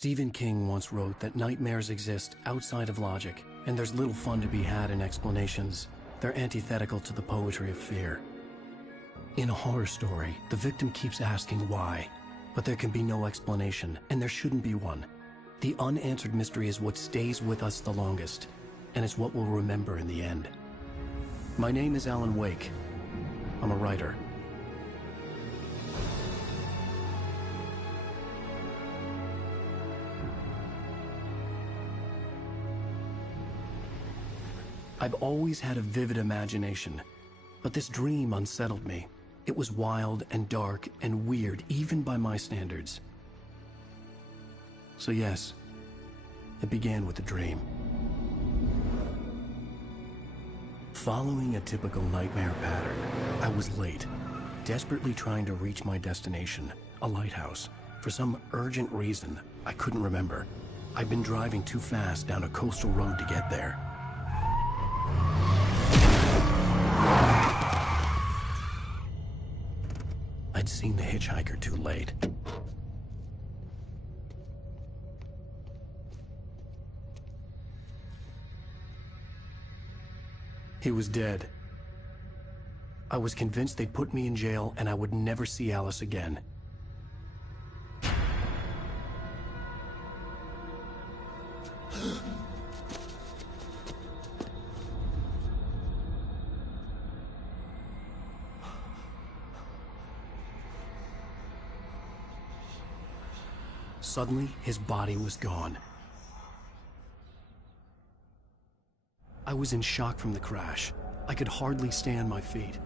Stephen King once wrote that nightmares exist outside of logic, and there's little fun to be had in explanations. They're antithetical to the poetry of fear. In a horror story, the victim keeps asking why, but there can be no explanation, and there shouldn't be one. The unanswered mystery is what stays with us the longest, and it's what we'll remember in the end. My name is Alan Wake. I'm a writer. I've always had a vivid imagination, but this dream unsettled me. It was wild and dark and weird, even by my standards. So yes, it began with a dream. Following a typical nightmare pattern, I was late, desperately trying to reach my destination, a lighthouse. For some urgent reason, I couldn't remember. I'd been driving too fast down a coastal road to get there. I'd seen the hitchhiker too late. He was dead. I was convinced they'd put me in jail and I would never see Alice again. Suddenly, his body was gone. I was in shock from the crash. I could hardly stay on my feet.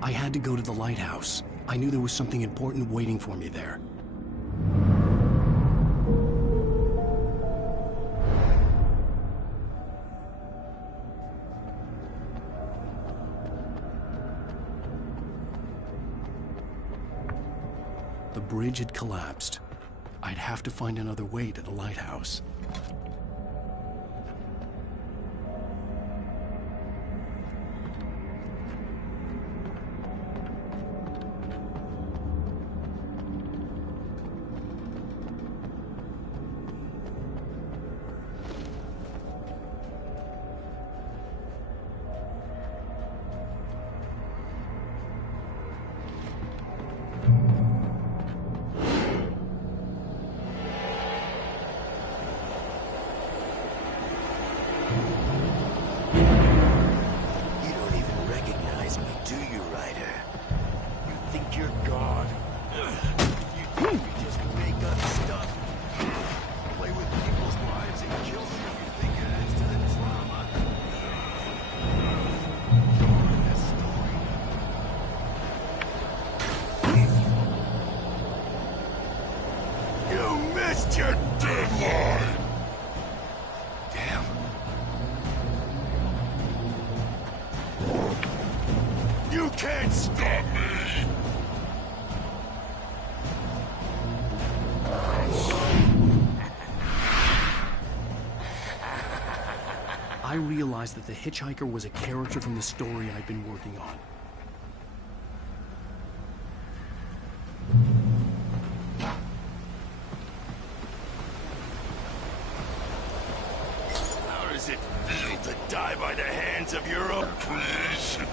I had to go to the lighthouse. I knew there was something important waiting for me there. The bridge had collapsed. I'd have to find another way to the lighthouse. Your deadline! Damn. You can't stop me! I realized that the hitchhiker was a character from the story I'd been working on. How does it feel to die by the hands of your own creation?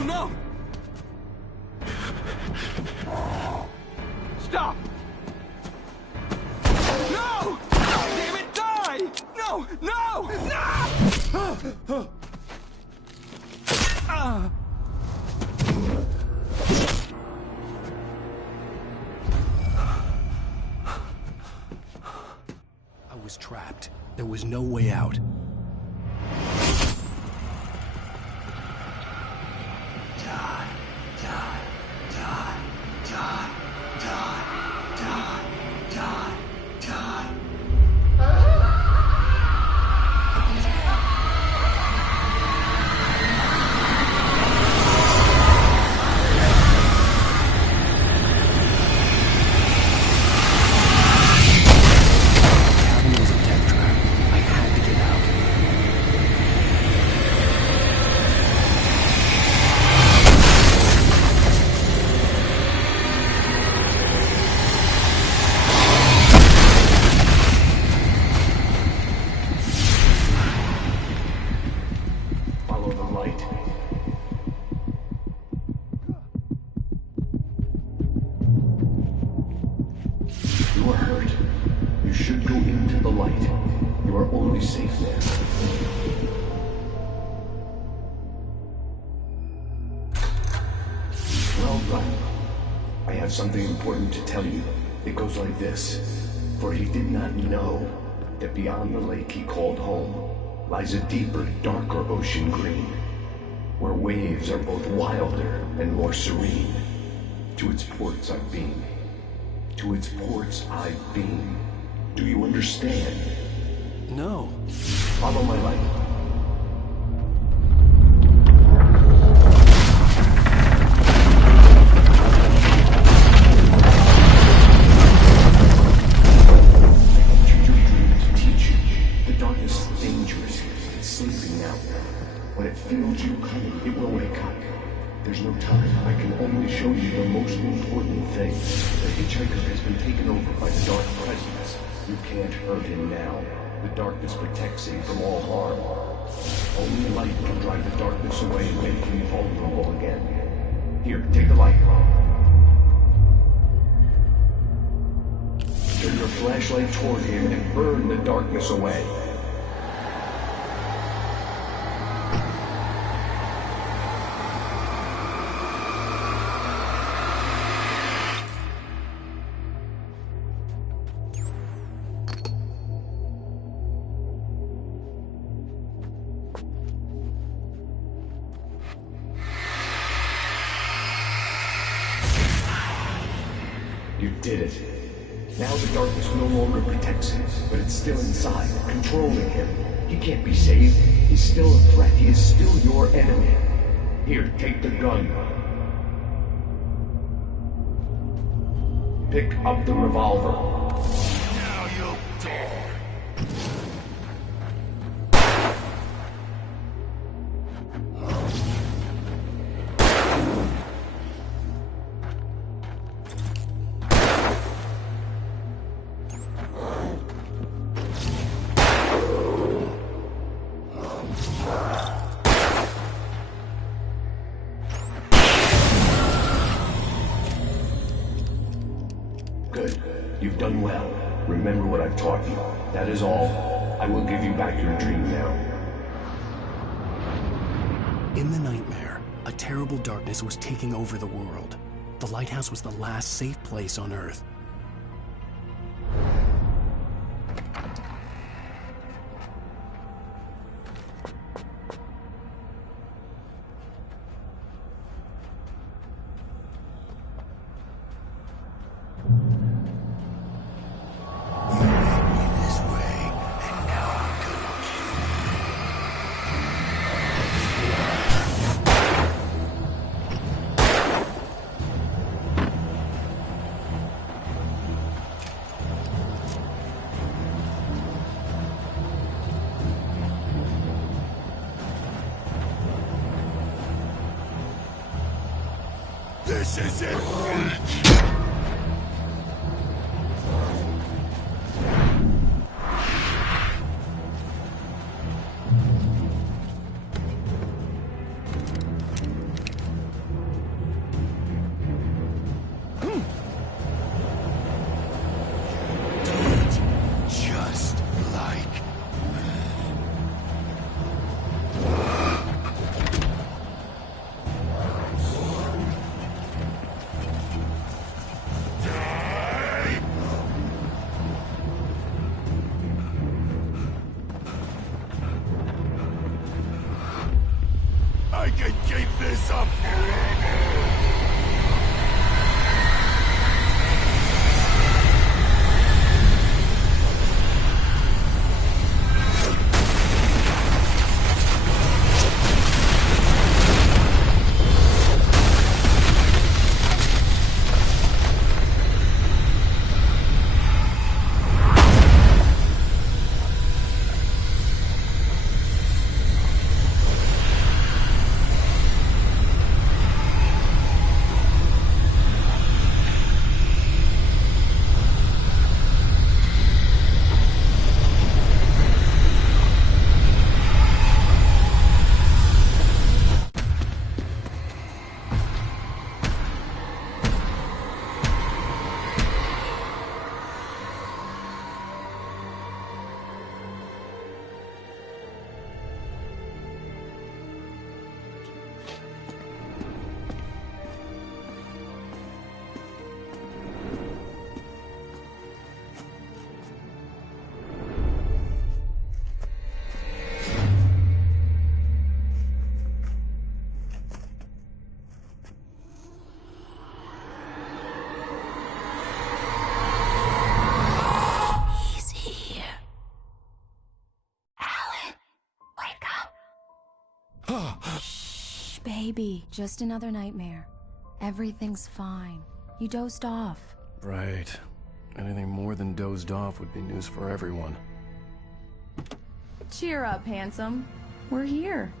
No, no! Stop! No! Damn it, die! No! No! No! I was trapped. There was no way out. Something important to tell you. It goes like this. For he did not know that beyond the lake he called home lies a deeper, darker ocean green, where waves are both wilder and more serene. To its ports I've been. To its ports I've been. Do you understand? No. Follow my light. There's no time. I can only show you the most important thing. The hitchhiker has been taken over by the dark presence. You can't hurt him now. The darkness protects him from all harm. Only light can drive the darkness away and make him vulnerable again. Here, take the light. Turn your flashlight toward him and burn the darkness away. You did it. Now the darkness no longer protects him, but it's still inside, controlling him. He can't be saved. He's still a threat. He is still your enemy. Here, take the gun. Pick up the revolver. Now you'll die. Good. You've done well. Remember what I've taught you. That is all. I will give you back your dream now. In the nightmare, a terrible darkness was taking over the world. The lighthouse was the last safe place on Earth. This is it, bitch! I can keep this up forever! Shh, baby. Just another nightmare. Everything's fine. You dozed off. Right. Anything more than dozed off would be news for everyone. Cheer up, handsome. We're here.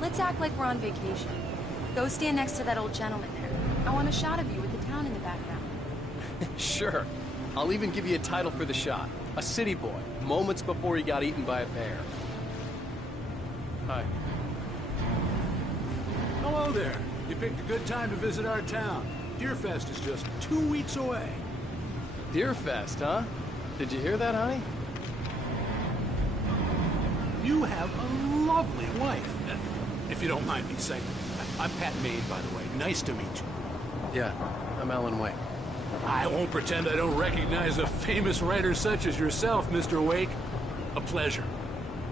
Let's act like we're on vacation. Go stand next to that old gentleman there. I want a shot of you with the town in the background. Sure. I'll even give you a title for the shot. A city boy, moments before he got eaten by a bear. Hi. Hello there. You picked a good time to visit our town. Deerfest is just 2 weeks away. Deerfest, huh? Did you hear that, honey? You have a lovely wife. If you don't mind me saying. I'm Pat Maid, by the way. Nice to meet you. Yeah, I'm Alan Wake. I won't pretend I don't recognize a famous writer such as yourself, Mr. Wake. A pleasure.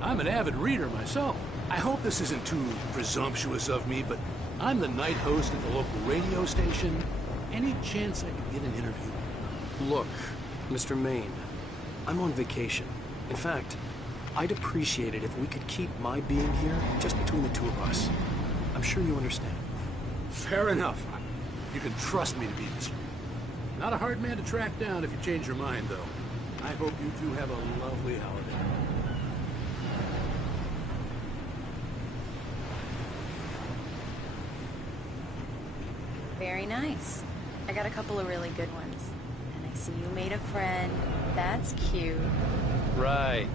I'm an avid reader myself. I hope this isn't too presumptuous of me, but I'm the night host at the local radio station. Any chance I could get an interview? Look, Mr. Maine, I'm on vacation. In fact, I'd appreciate it if we could keep my being here just between the two of us. I'm sure you understand. Fair enough. You can trust me to be discreet. Not a hard man to track down if you change your mind, though. I hope you two have a lovely holiday. Very nice. I got a couple of really good ones. And I see you made a friend. That's cute. Right.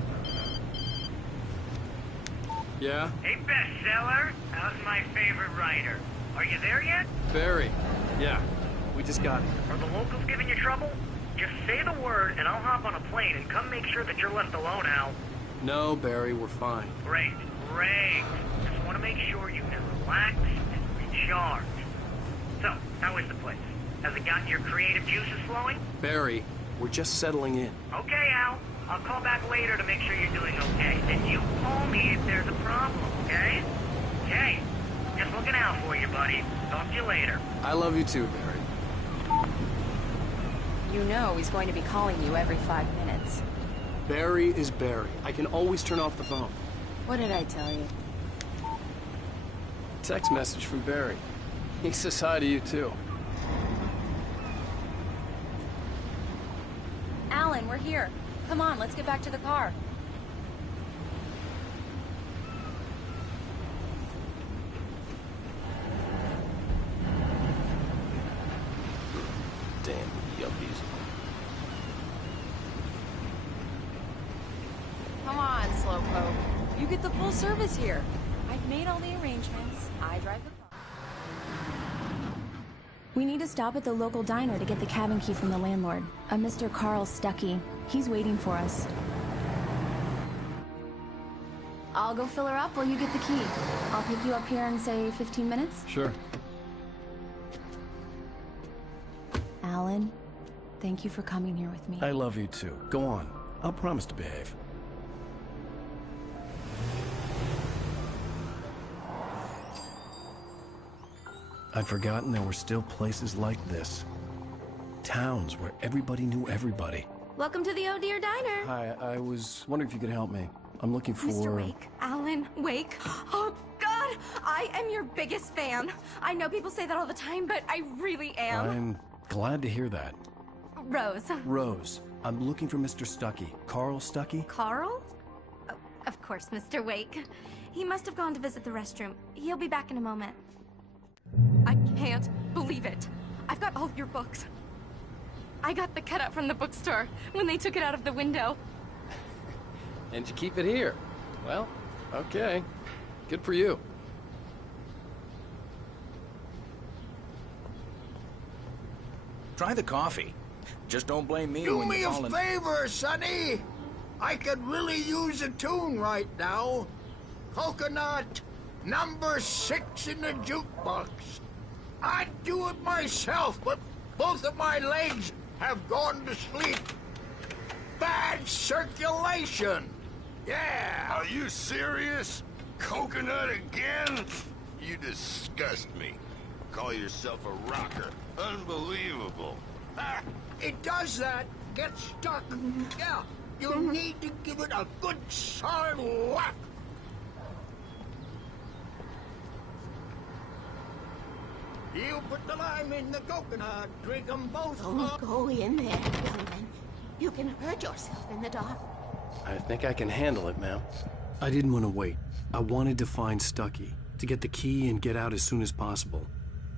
Yeah? Hey, bestseller. How's my favorite writer? Are you there yet? Barry. Yeah. We just got it. Are the locals giving you trouble? Just say the word and I'll hop on a plane and come make sure that you're left alone, Al. No, Barry, we're fine. Great. Just want to make sure you can relax and recharge. So, how is the place? Has it gotten your creative juices flowing? Barry, we're just settling in. Okay, Al. I'll call back later to make sure you're doing okay. And you call me if there's a problem, okay? Okay. Just looking out for you, buddy. Talk to you later. I love you too, Barry. You know he's going to be calling you every 5 minutes. Barry is Barry. I can always turn off the phone. What did I tell you? Text message from Barry. He says hi to you too. Alan, we're here. Come on, let's get back to the car. full service here. I've made all the arrangements. I drive the car. We need to stop at the local diner to get the cabin key from the landlord, a Mr. Carl Stuckey. He's waiting for us. I'll go fill her up while you get the key. I'll pick you up here in, say, 15 minutes? Sure. Alan, thank you for coming here with me. I love you too. Go on. I'll promise to behave. I'd forgotten there were still places like this. Towns where everybody knew everybody. Welcome to the Oh Dear Diner. Hi, I was wondering if you could help me. I'm looking for... Mr. Wake. Alan Wake. Oh, God! I am your biggest fan. I know people say that all the time, but I really am. I'm glad to hear that. Rose. Rose, I'm looking for Mr. Stuckey. Carl Stuckey? Carl? Oh, of course, Mr. Wake. He must have gone to visit the restroom. He'll be back in a moment. I can't believe it. I've got all your books. I got the cutout from the bookstore when they took it out of the window. And you keep it here. Well, okay. Good for you. Try the coffee. Just don't blame me Do when me you a fall in... favor, Sonny. I could really use a tune right now. Coconut, number 6 in the jukebox. I'd do it myself, but both of my legs have gone to sleep. Bad circulation. Yeah. Are you serious? Coconut again? You disgust me. Call yourself a rocker. Unbelievable. Ah, it does that. Get stuck. Yeah. You need to give it a good solid whack. You put the lime in the coconut. Drink them both. Don't go in there, young man. You can hurt yourself in the dark. I think I can handle it, ma'am. I didn't want to wait. I wanted to find Stuckey, to get the key and get out as soon as possible.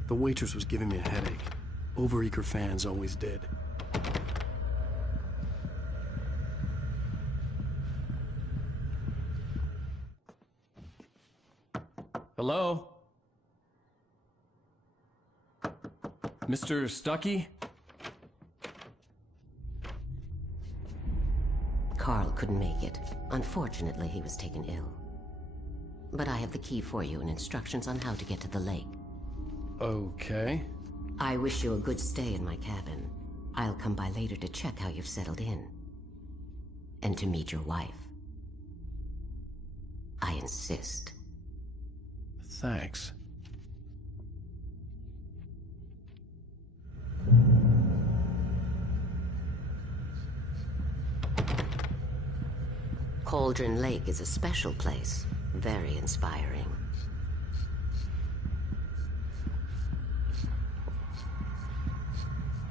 The waitress was giving me a headache. Overeager fans always did. Hello? Mr. Stuckey? Carl couldn't make it. Unfortunately, he was taken ill. But I have the key for you and instructions on how to get to the lake. Okay. I wish you a good stay in my cabin. I'll come by later to check how you've settled in. And to meet your wife. I insist. Thanks. Cauldron Lake is a special place. Very inspiring.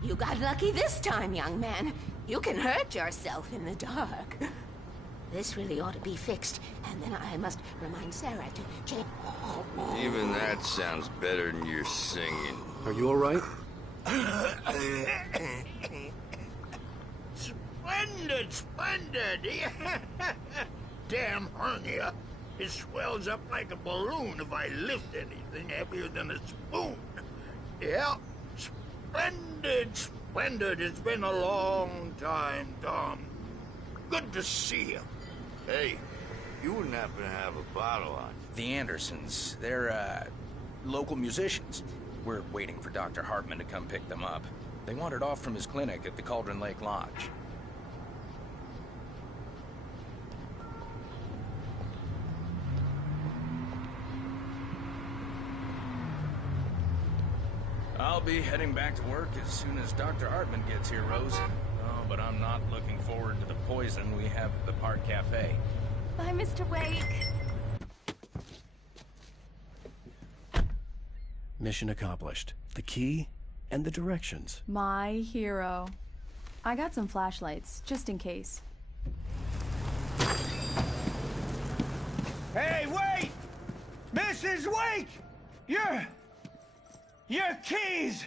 You got lucky this time, young man. You can hurt yourself in the dark. This really ought to be fixed, and then I must remind Sarah to change... Even that sounds better than your singing. Are you all right? Splendid, splendid. Damn hernia. It swells up like a balloon if I lift anything heavier than a spoon. Yeah, splendid, splendid. It's been a long time, Tom. Good to see you. Hey, you wouldn't happen to have a bottle on you? The Andersons. They're, local musicians. We're waiting for Dr. Hartman to come pick them up. They wandered off from his clinic at the Cauldron Lake Lodge. I'll be heading back to work as soon as Dr. Hartman gets here, Rose. Oh, but I'm not looking forward to the poison we have at the Park Cafe. Bye, Mr. Wake. Mission accomplished. The key and the directions. My hero. I got some flashlights, just in case. Hey, wait! Mrs. Wake! Your keys!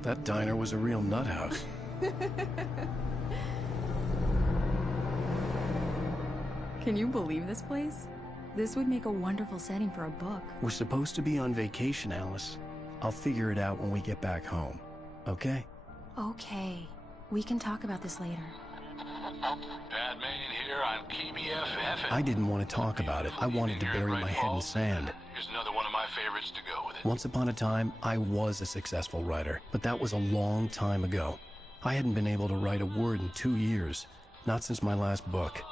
That diner was a real nut house. Can you believe this place? This would make a wonderful setting for a book. We're supposed to be on vacation, Alice. I'll figure it out when we get back home, okay? Okay. We can talk about this later. Bad man here on KBFF. I didn't want to talk about it. I wanted to bury my head in sand. Here's another one of my favorites to go with it. Once upon a time, I was a successful writer, but that was a long time ago. I hadn't been able to write a word in 2 years, not since my last book.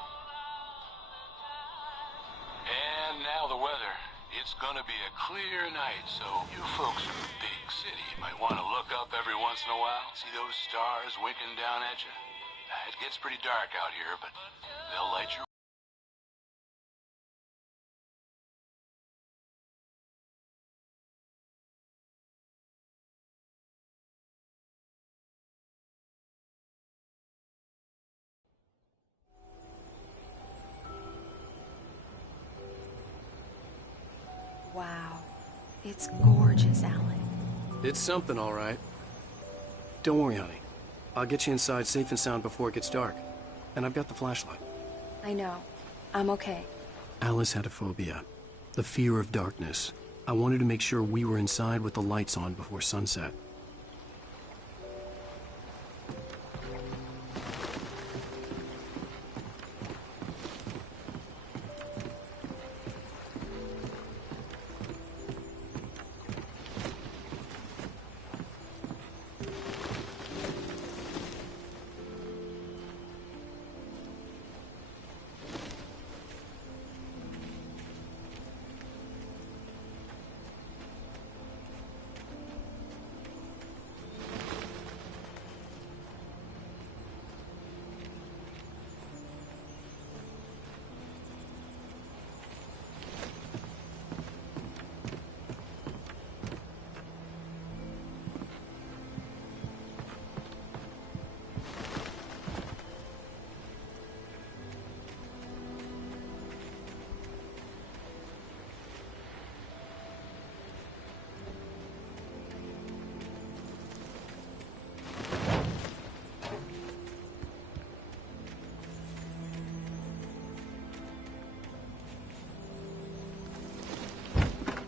And now the weather. It's gonna be a clear night, so you folks in the big city might want to look up every once in a while. See those stars winking down at you? It gets pretty dark out here, but they'll light your... Wow. It's gorgeous, Alan. It's something, all right. Don't worry, honey. I'll get you inside safe and sound before it gets dark. And I've got the flashlight. I know. I'm okay. Alice had a phobia, the fear of darkness. I wanted to make sure we were inside with the lights on before sunset.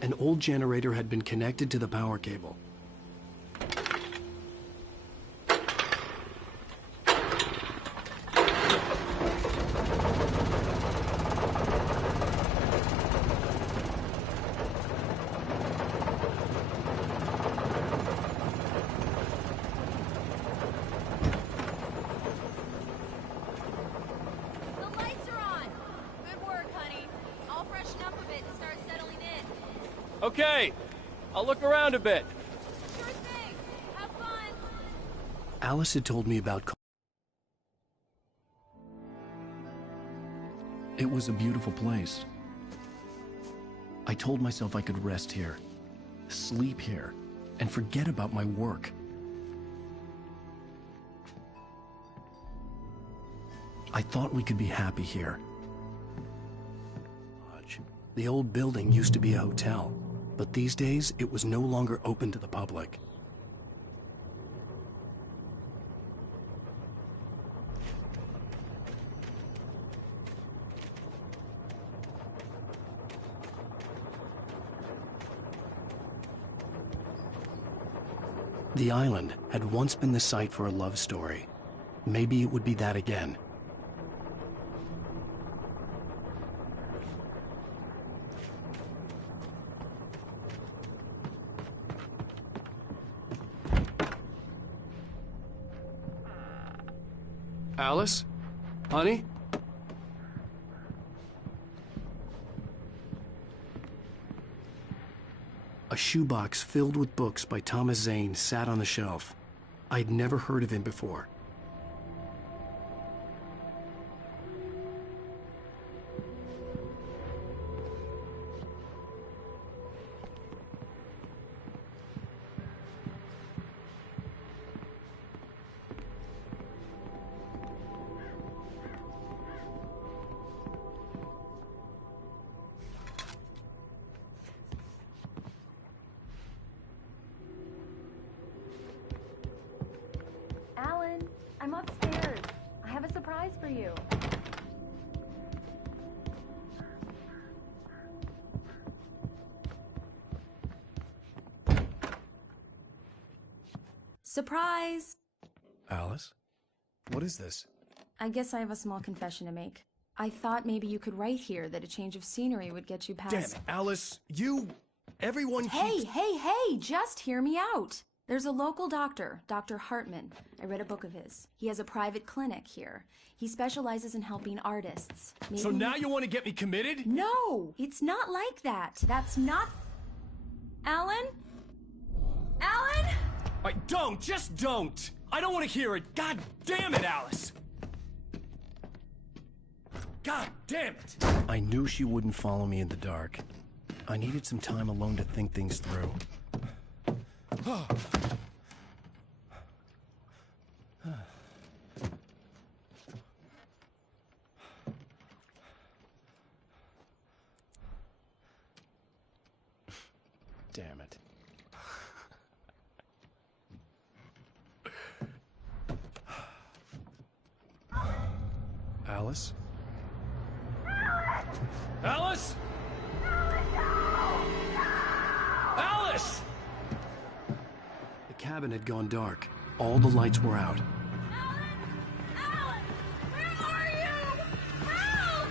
An old generator had been connected to the power cable. Okay, I'll look around a bit. Sure thing. Have fun. Alice had told me about... It was a beautiful place. I told myself I could rest here, sleep here, and forget about my work. I thought we could be happy here. The old building used to be a hotel, but these days it was no longer open to the public. The island had once been the site for a love story. Maybe it would be that again. Alice? Honey? A shoebox filled with books by Thomas Zane sat on the shelf. I'd never heard of him before. Alan, I'm upstairs. I have a surprise for you. Surprise! Alice? What is this? I guess I have a small confession to make. I thought maybe you could write here that a change of scenery would get you past... Damn it, Alice, everyone keeps... Hey, just hear me out. There's a local doctor, Dr. Hartman. I read a book of his. He has a private clinic here. He specializes in helping artists. So now you want to get me committed? No, it's not like that. That's not... Alan? Just don't! I don't want to hear it! God damn it, Alice! God damn it! I knew she wouldn't follow me in the dark. I needed some time alone to think things through. Damn it. Alice? Alice? Alice! The cabin had gone dark. All the lights were out. Alan! Where are you? Help!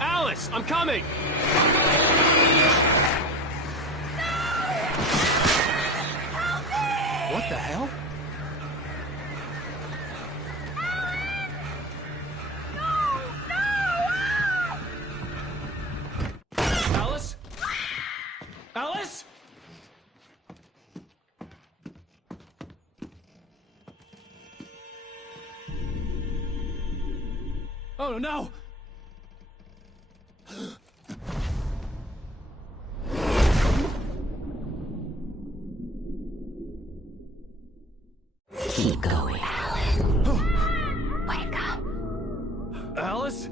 Alice, I'm coming! Help me! What the hell? Alice? Alice? Oh no! Keep going, Alan. Wake up. Alice?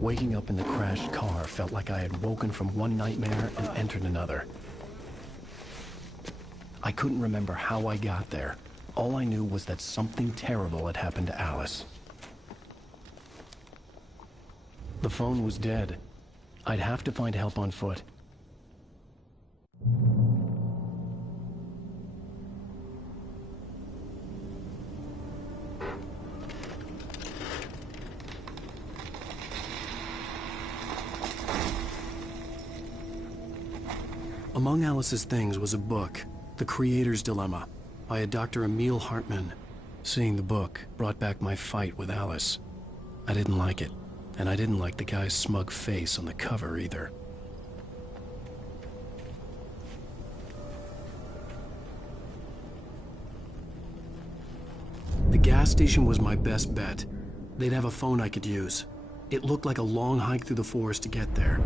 Waking up in the crashed car felt like I had woken from one nightmare and entered another. I couldn't remember how I got there. All I knew was that something terrible had happened to Alice. The phone was dead. I'd have to find help on foot. Among Alice's things was a book, The Creator's Dilemma, by a Dr. Emil Hartman. Seeing the book brought back my fight with Alice. I didn't like it, and I didn't like the guy's smug face on the cover either. The gas station was my best bet. They'd have a phone I could use. It looked like a long hike through the forest to get there.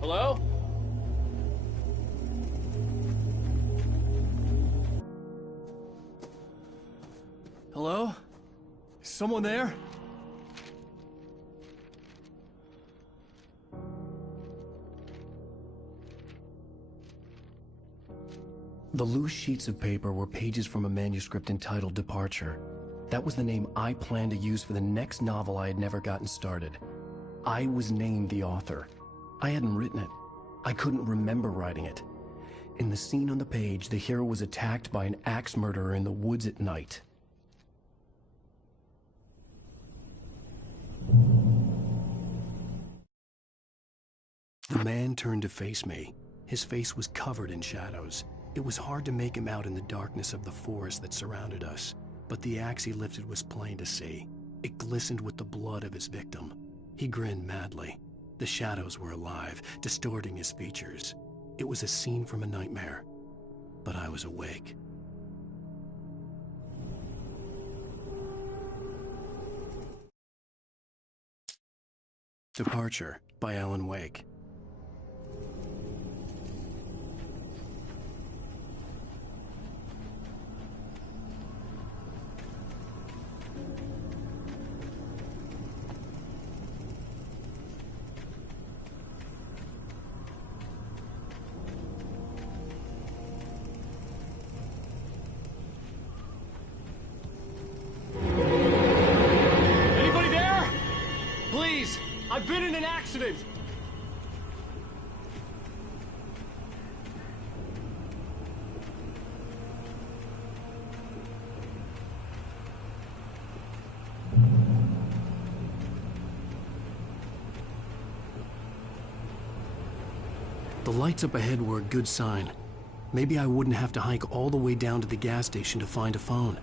Hello? Hello? Is someone there? The loose sheets of paper were pages from a manuscript entitled Departure. That was the name I planned to use for the next novel I had never gotten started. I was named the author. I hadn't written it. I couldn't remember writing it. In the scene on the page, the hero was attacked by an axe murderer in the woods at night. The man turned to face me. His face was covered in shadows. It was hard to make him out in the darkness of the forest that surrounded us, but the axe he lifted was plain to see. It glistened with the blood of his victim. He grinned madly. The shadows were alive, distorting his features. It was a scene from a nightmare, but I was awake. Departure by Alan Wake. Anybody there? Please, I've been in an accident. The lights up ahead were a good sign. Maybe I wouldn't have to hike all the way down to the gas station to find a phone.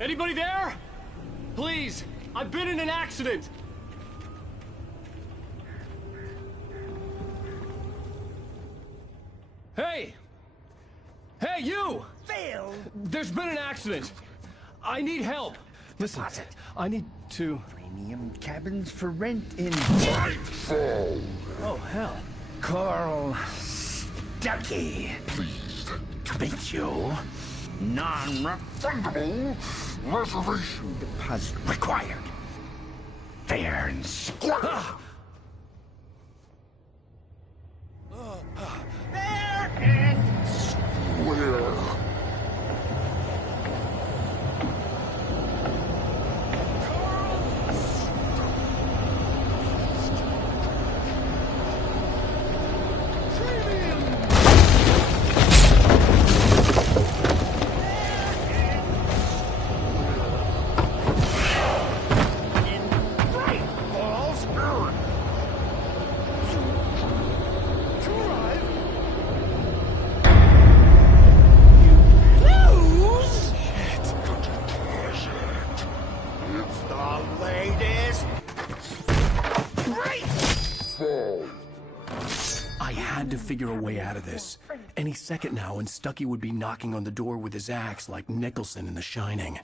Anybody there? Please, I've been in an accident. Hey! Hey, you! Phil! There's been an accident. I need help. Listen, I need to... Premium cabins for rent in... Nightfall! Oh, hell. Carl Stuckey. Pleased to meet you. Non-refundable reservation deposit required. Fair and square. Fair and square. Figure a way out of this. Any second now, and Stuckey would be knocking on the door with his axe like Nicholson in The Shining.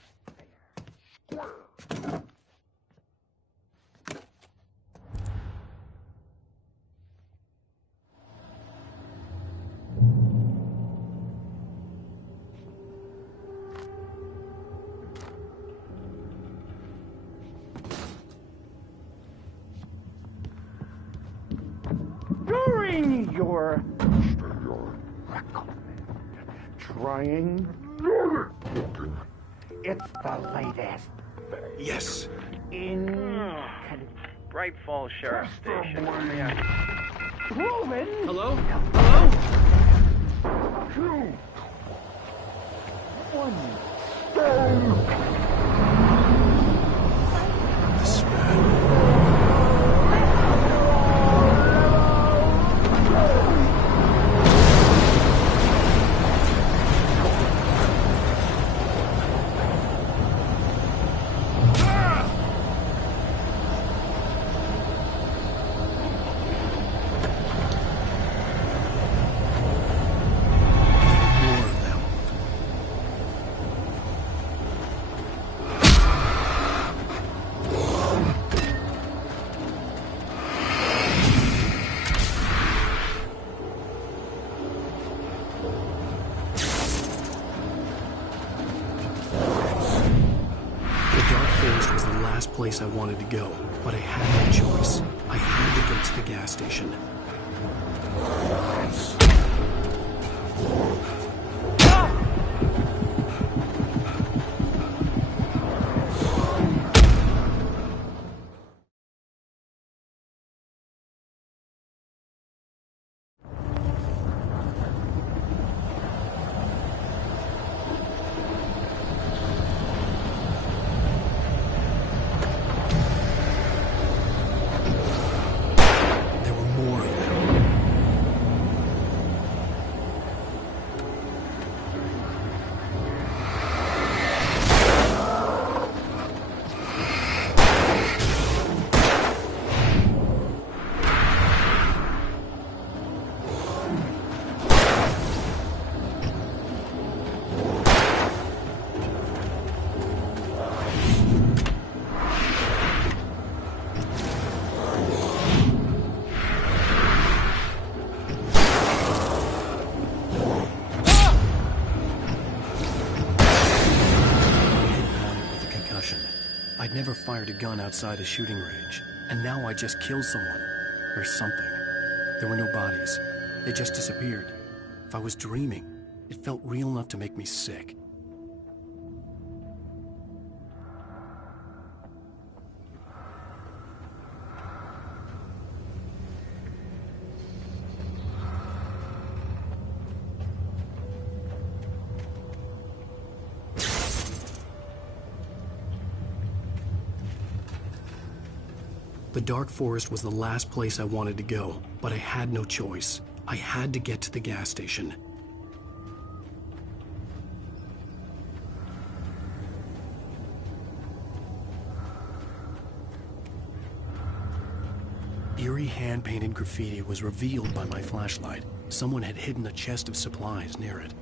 During your trying, it's the latest. Yes. In Bright Falls Sheriff Station. Proven. Hello? Hello? 2, 1. Stone. The span. last place I wanted to go, but I had no choice. I had to get to the gas station. I'd never fired a gun outside a shooting range, and now I just killed someone. Or something. There were no bodies. They just disappeared. If I was dreaming, it felt real enough to make me sick. The dark forest was the last place I wanted to go, but I had no choice. I had to get to the gas station. Eerie hand-painted graffiti was revealed by my flashlight. Someone had hidden a chest of supplies near it.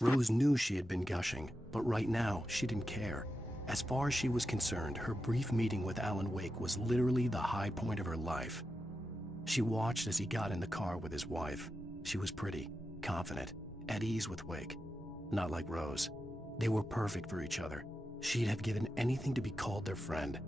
Rose knew she had been gushing, but right now, she didn't care. As far as she was concerned, her brief meeting with Alan Wake was literally the high point of her life. She watched as he got in the car with his wife. She was pretty, confident, at ease with Wake. Not like Rose. They were perfect for each other. She'd have given anything to be called their friend.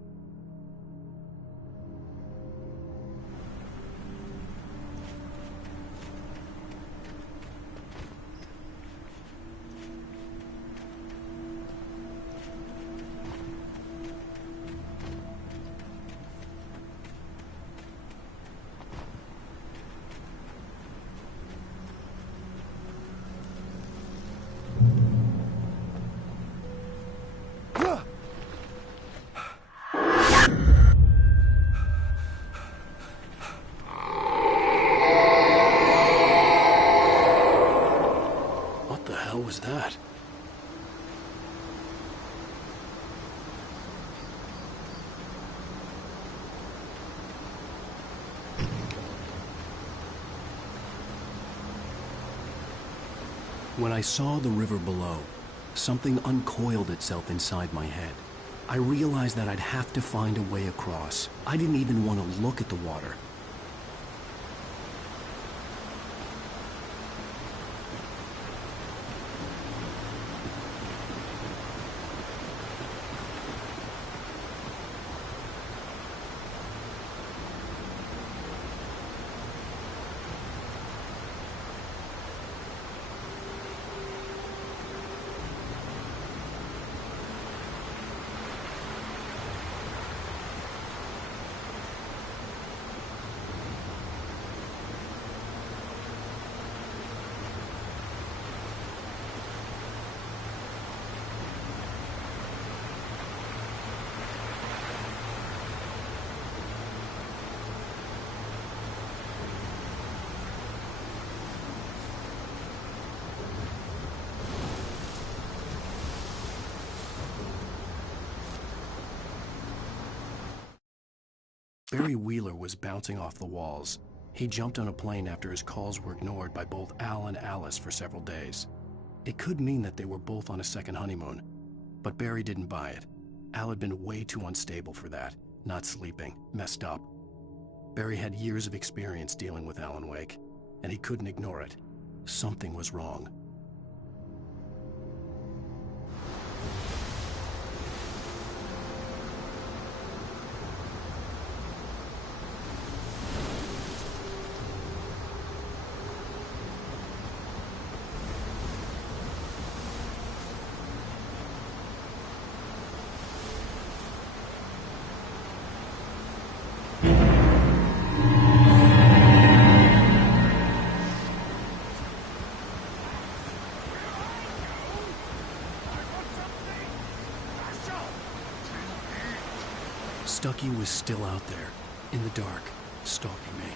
When I saw the river below, something uncoiled itself inside my head. I realized that I'd have to find a way across. I didn't even want to look at the water. Barry Wheeler was bouncing off the walls. He jumped on a plane after his calls were ignored by both Al and Alice for several days. It could mean that they were both on a second honeymoon, but Barry didn't buy it. Al had been way too unstable for that, not sleeping, messed up. Barry had years of experience dealing with Alan Wake, and he couldn't ignore it. Something was wrong. Stucky was still out there, in the dark, stalking me.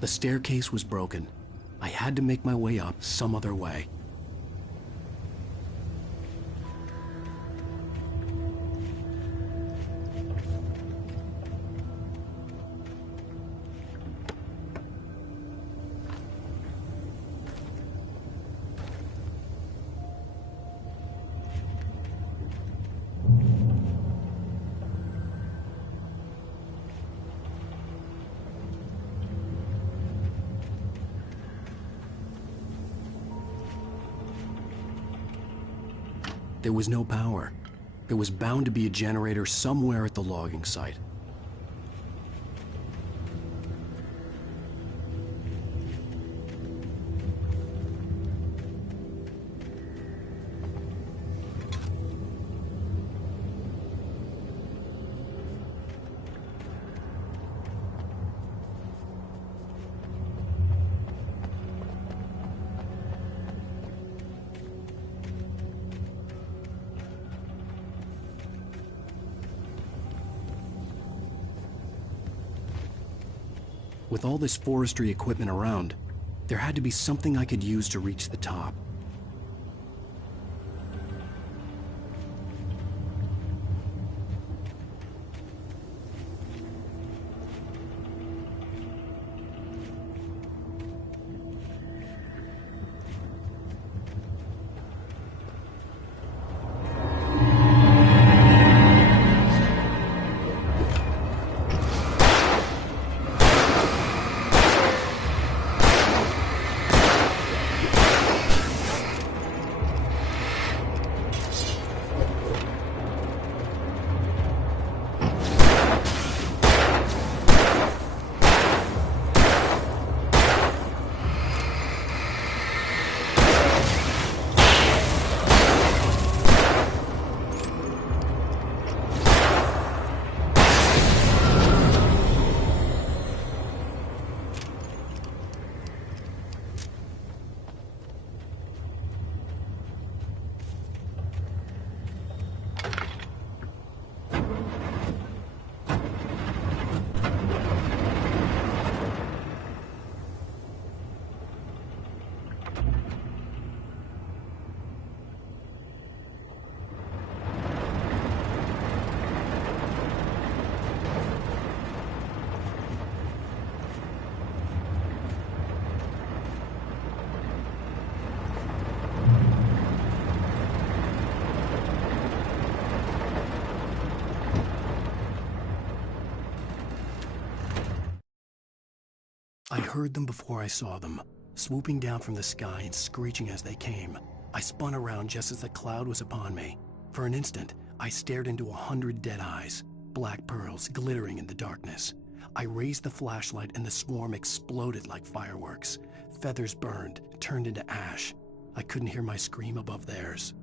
The staircase was broken. I had to make my way up some other way. There was no power. There was bound to be a generator somewhere at the logging site. With all this forestry equipment around, there had to be something I could use to reach the top. I heard them before I saw them, swooping down from the sky and screeching as they came. I spun around just as the cloud was upon me. For an instant, I stared into 100 dead eyes, black pearls glittering in the darkness. I raised the flashlight and the swarm exploded like fireworks. Feathers burned, turned into ash. I couldn't hear my scream above theirs.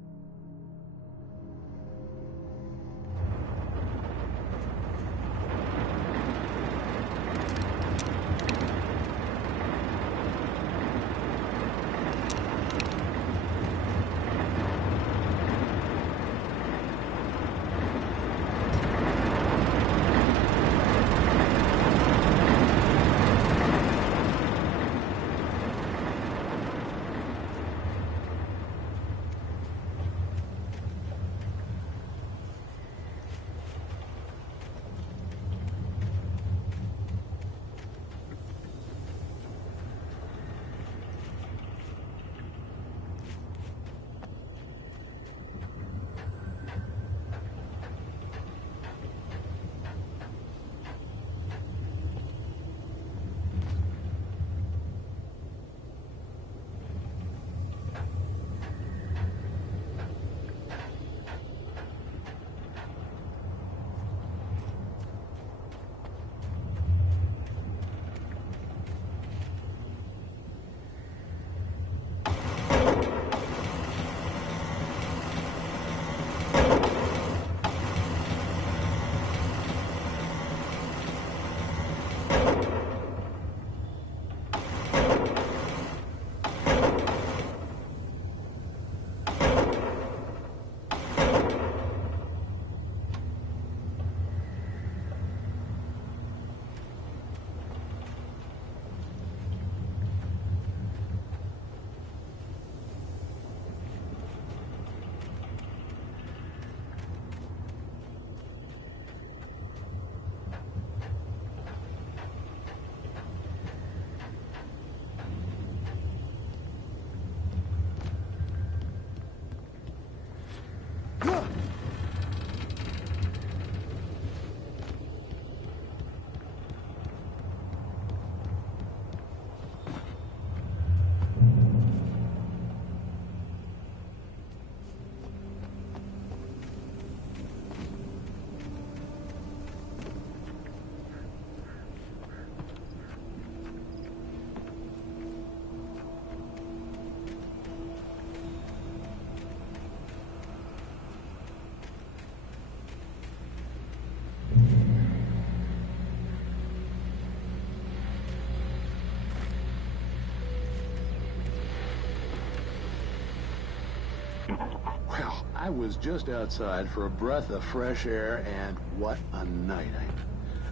Well, I was just outside for a breath of fresh air, and what a night.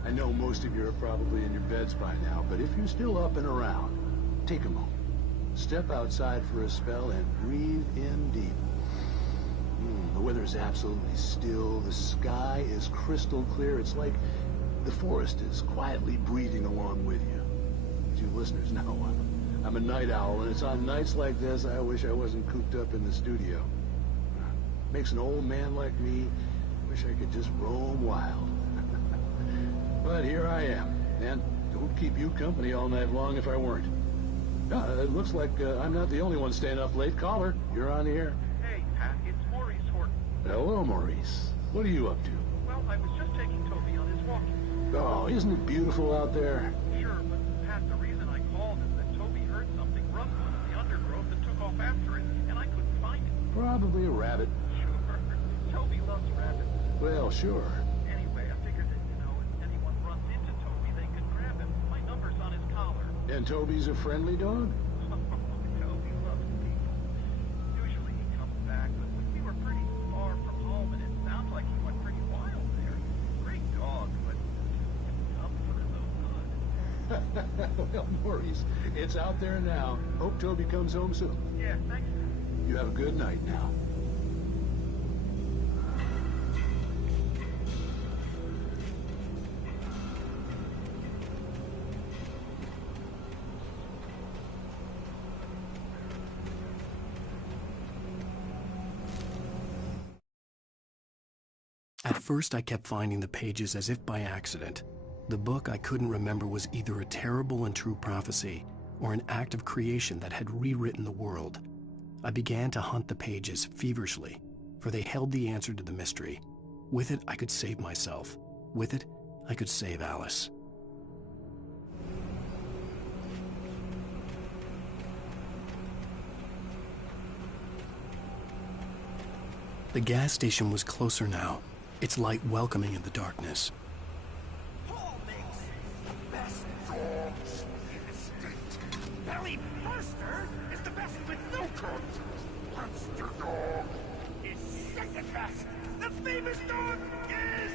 I know most of you are probably in your beds by now, but if you're still up and around, take a moment. Step outside for a spell and breathe in deep. The weather is absolutely still. The sky is crystal clear. It's like the forest is quietly breathing along with you. As you listeners know, I'm a night owl, and it's on nights like this I wish I wasn't cooped up in the studio. Makes an old man like me wish I could just roam wild. But here I am, and don't keep you company all night long if I weren't. It looks like I'm not the only one staying up late. Caller, you're on the air. Hey, Pat, it's Maurice Horton. Hello, Maurice. What are you up to? Well, I was just taking Toby on his walk. Oh, isn't it beautiful out there? Sure, but Pat, the reason I called is that Toby heard something rumbling in the undergrowth and took off after it, and I couldn't find it. Probably a rabbit. Sure. Toby loves rabbits. Well, sure. Anyway, I figured that, if anyone runs into Toby, they could grab him. My number's on his collar. And Toby's a friendly dog? Toby loves people. Usually he comes back, but we were pretty far from home, and it sounds like he went pretty wild there. Great dog, but up for no good. Well, Maurice, it's out there now. Hope Toby comes home soon. Yeah, thanks. You have a good night now. At first, I kept finding the pages as if by accident. The book I couldn't remember was either a terrible and true prophecy or an act of creation that had rewritten the world. I began to hunt the pages feverishly, for they held the answer to the mystery. With it, I could save myself. With it, I could save Alice. The gas station was closer now, its light welcoming in the darkness. Paul makes the best dogs in the state. Belly Burster is the best with no coat. Monster Dog is second best. The famous dog is...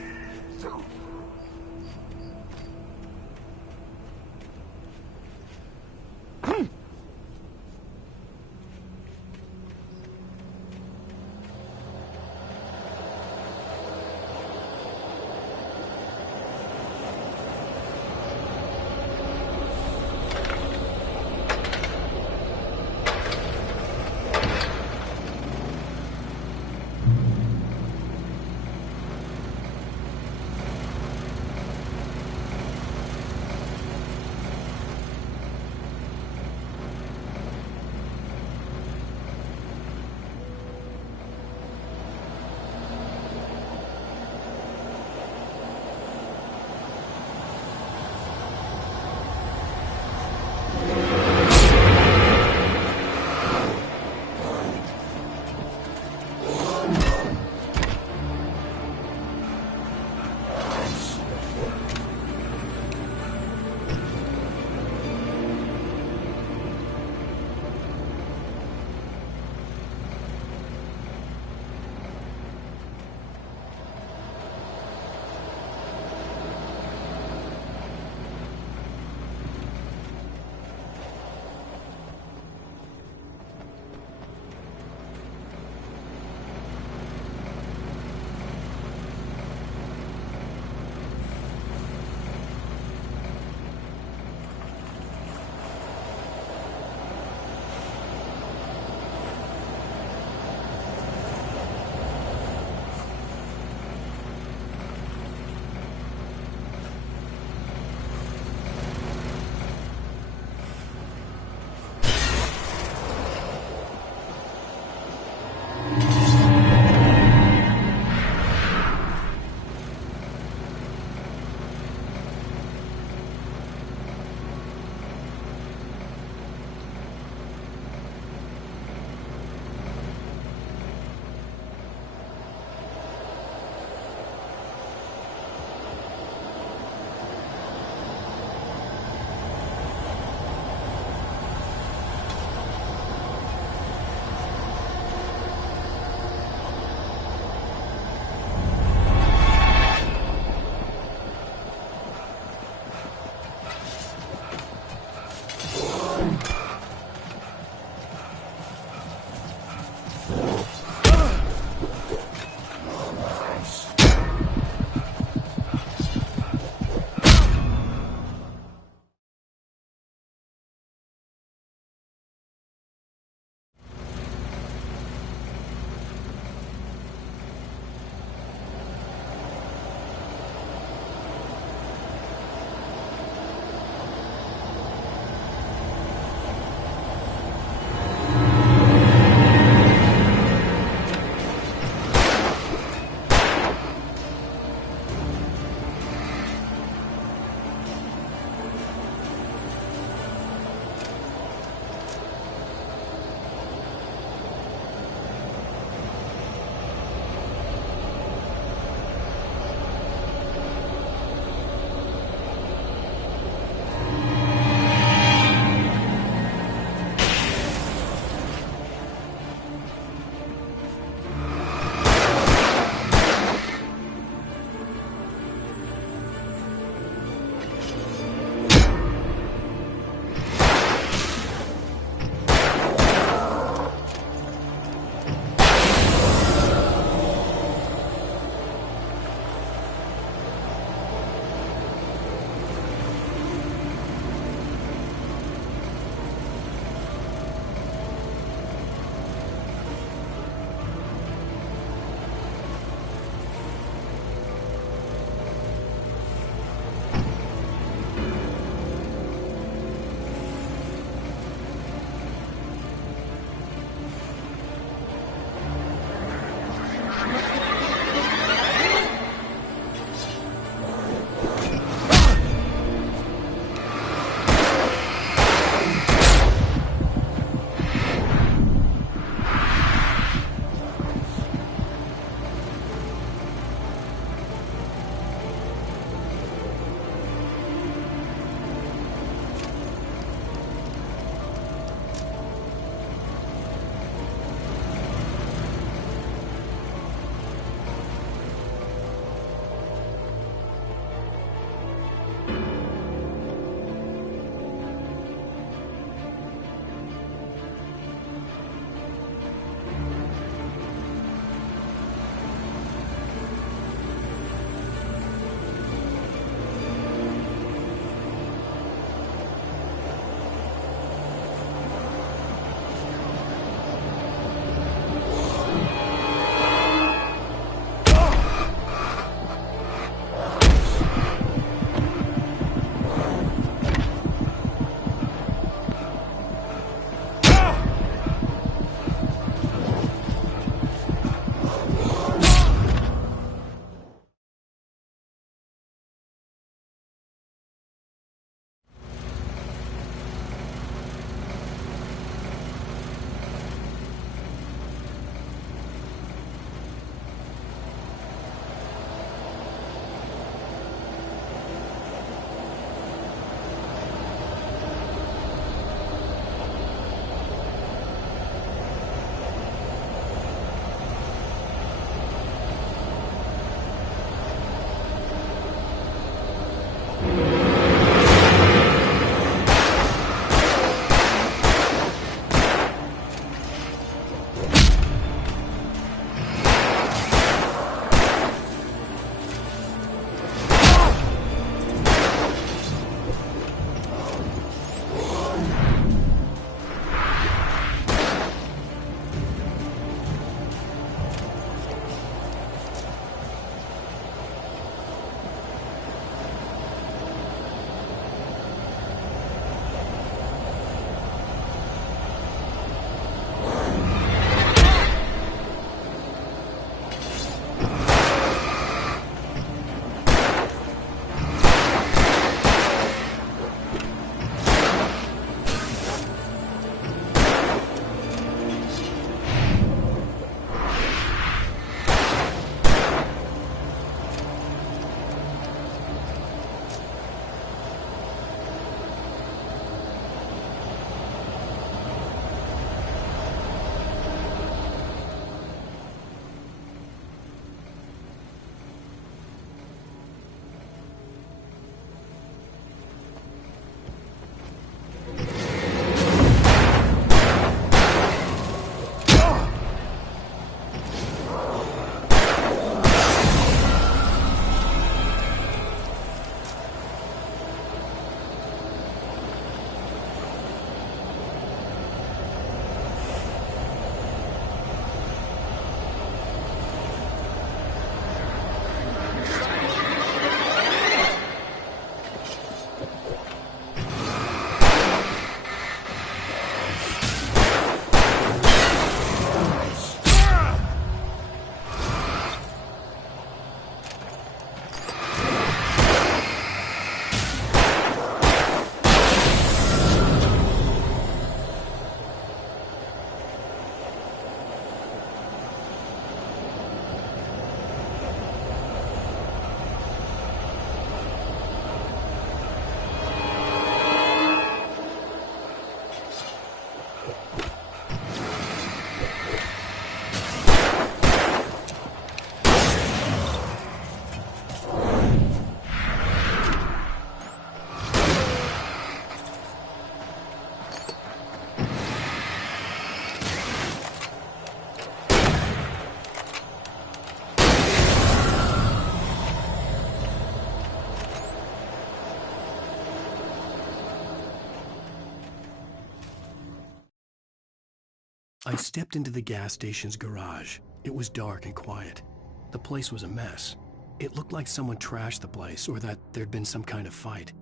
stepped into the gas station's garage. It was dark and quiet. The place was a mess. It looked like someone trashed the place or that there'd been some kind of fight.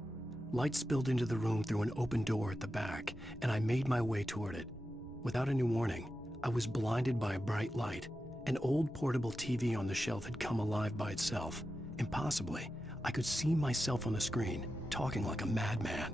Light spilled into the room through an open door at the back, and I made my way toward it. Without any warning, I was blinded by a bright light. An old portable TV on the shelf had come alive by itself. Impossibly, I could see myself on the screen, talking like a madman.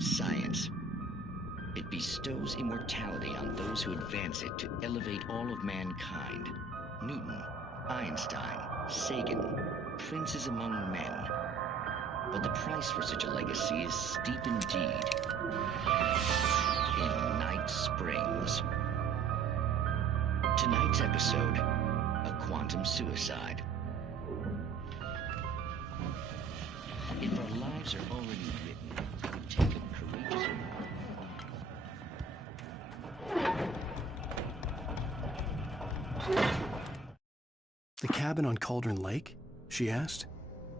Science. It bestows immortality on those who advance it to elevate all of mankind. Newton, Einstein, Sagan, princes among men. But the price for such a legacy is steep indeed. In Night Springs. Tonight's episode, a quantum suicide. If our lives are already written, it would take a courageous... The cabin on Cauldron Lake? She asked.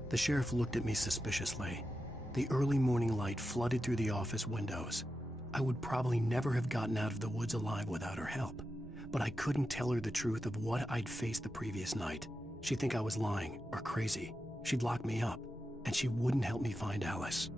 The sheriff looked at me suspiciously. The early morning light flooded through the office windows. I would probably never have gotten out of the woods alive without her help, but I couldn't tell her the truth of what I'd faced the previous night. She'd think I was lying or crazy. She'd lock me up, and she wouldn't help me find Alice.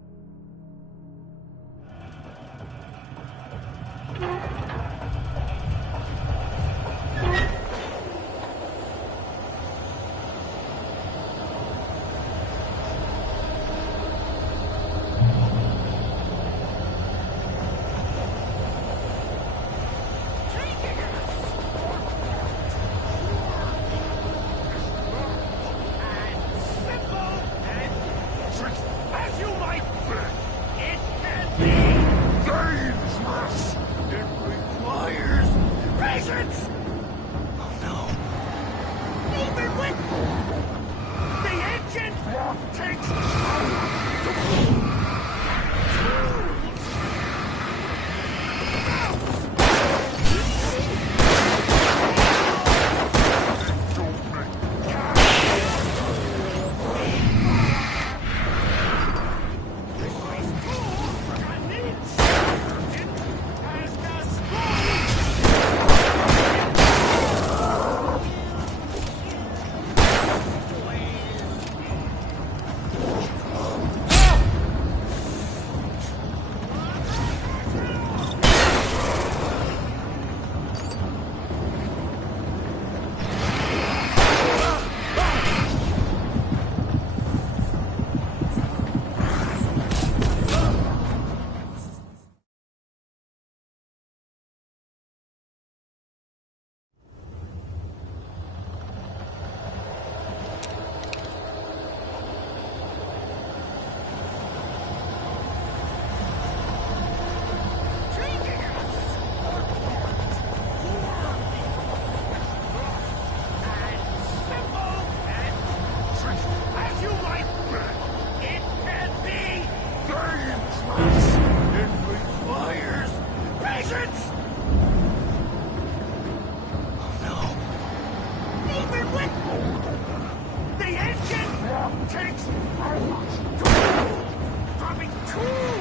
Dropping two!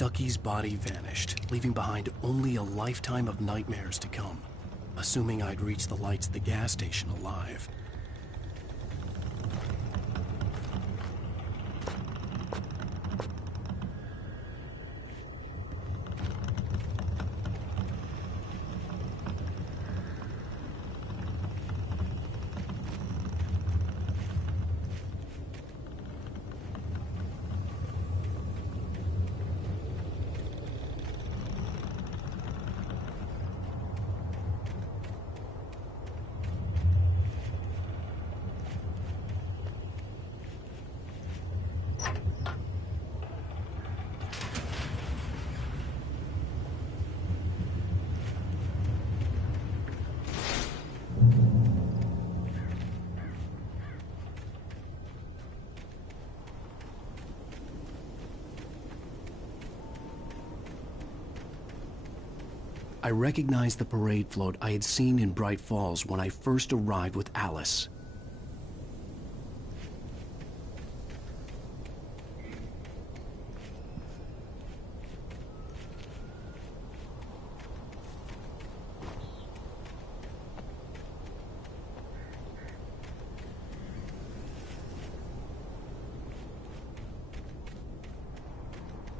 Stucky's body vanished, leaving behind only a lifetime of nightmares to come, assuming I'd reach the lights at the gas station alive. I recognized the parade float I had seen in Bright Falls when I first arrived with Alice.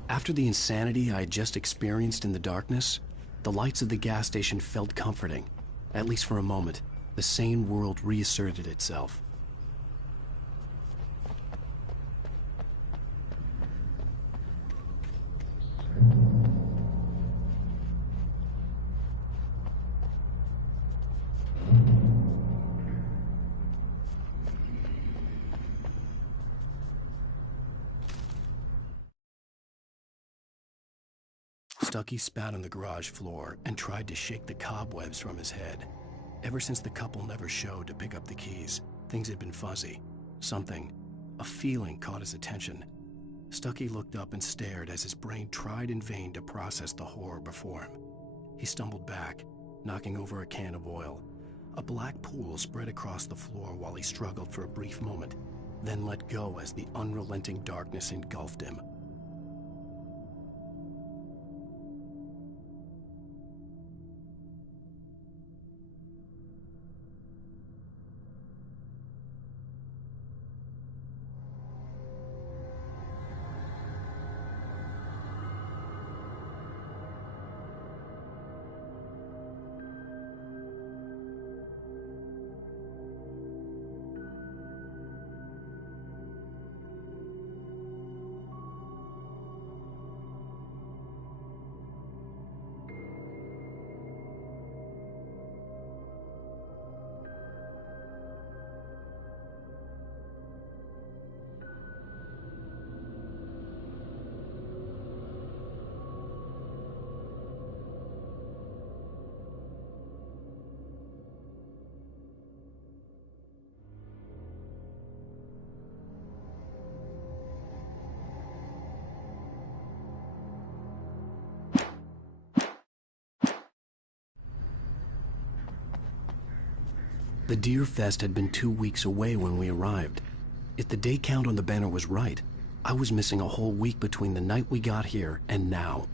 After the insanity I had just experienced in the darkness, the lights of the gas station felt comforting. At least for a moment, the sane world reasserted itself. Stucky spat on the garage floor and tried to shake the cobwebs from his head. Ever since the couple never showed to pick up the keys, things had been fuzzy. Something, a feeling caught his attention. Stucky looked up and stared as his brain tried in vain to process the horror before him. He stumbled back, knocking over a can of oil. A black pool spread across the floor while he struggled for a brief moment, then let go as the unrelenting darkness engulfed him. The Deer Fest had been 2 weeks away when we arrived. If the day count on the banner was right, I was missing a whole week between the night we got here and now.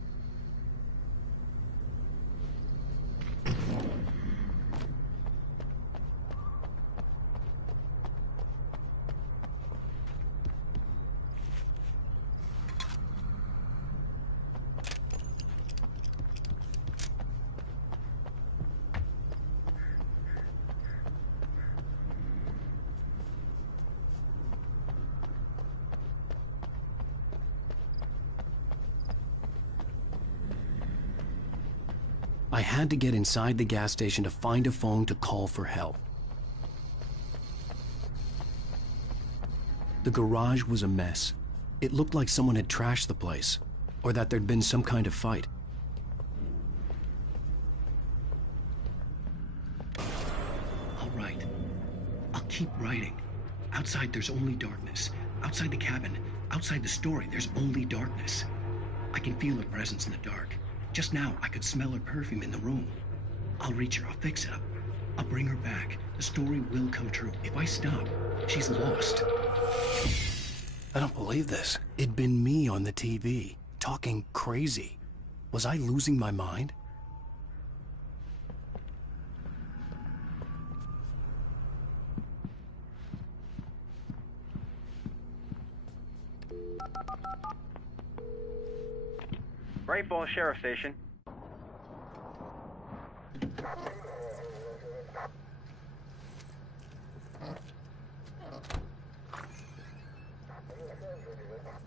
I had to get inside the gas station to find a phone to call for help. The garage was a mess. It looked like someone had trashed the place, or that there'd been some kind of fight. I'll write. I'll keep writing. Outside there's only darkness. Outside the cabin, outside the story, there's only darkness. I can feel her presence in the dark. Just now, I could smell her perfume in the room. I'll reach her, I'll fix it up. I'll bring her back. The story will come true. If I stop, she's lost. I don't believe this. It'd been me on the TV, talking crazy. Was I losing my mind? Bright Falls Sheriff Station.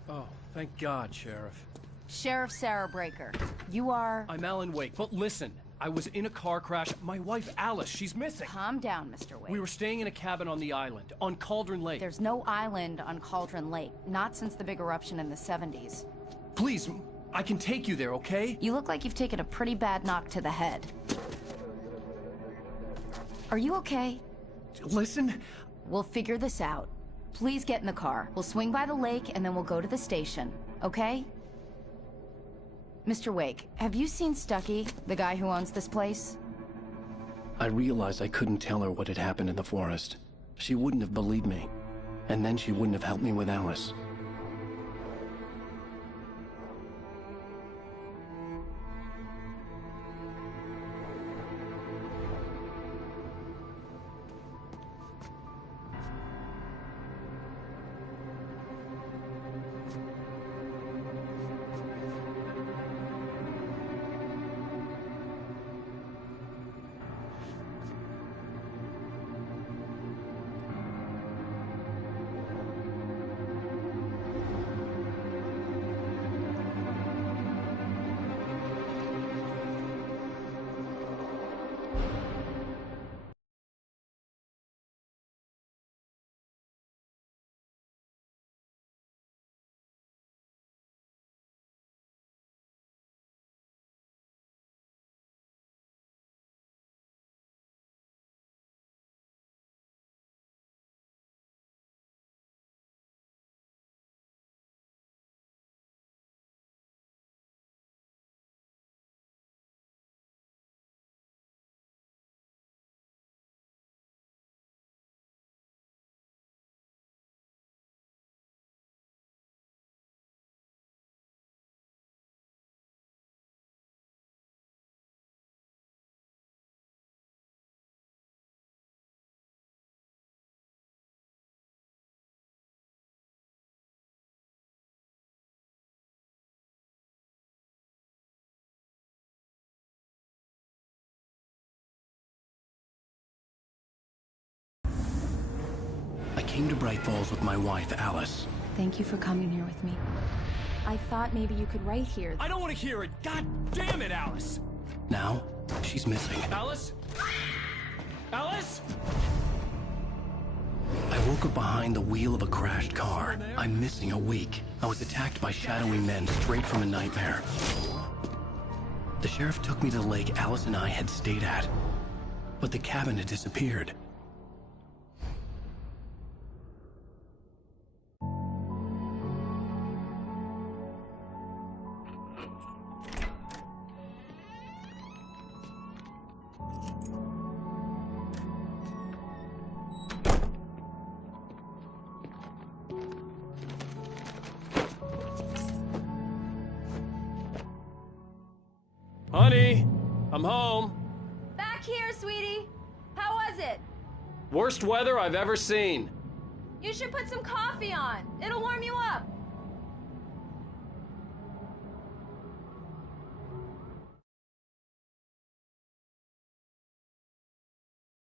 Oh, thank God, Sheriff. Sheriff Sarah Breaker. You are... I'm Alan Wake, but listen. I was in a car crash. My wife, Alice, she's missing. Calm down, Mr. Wake. We were staying in a cabin on the island, on Cauldron Lake. There's no island on Cauldron Lake. Not since the big eruption in the 70s. Please, I can take you there, okay? You look like you've taken a pretty bad knock to the head. Are you okay? Listen. We'll figure this out. Please get in the car. We'll swing by the lake and then we'll go to the station, okay? Mr. Wake, have you seen Stucky, the guy who owns this place? I realized I couldn't tell her what had happened in the forest. She wouldn't have believed me. And then she wouldn't have helped me with Alice. I came to Bright Falls with my wife, Alice. Thank you for coming here with me. I thought maybe you could write here. I don't want to hear it! God damn it, Alice! Now, she's missing. Alice? Alice? I woke up behind the wheel of a crashed car. I'm missing a week. I was attacked by shadowy men straight from a nightmare. The sheriff took me to the lake Alice and I had stayed at. But the cabin had disappeared. Honey, I'm home. Back here, sweetie. How was it? Worst weather I've ever seen. You should put some coffee on. It'll warm you up.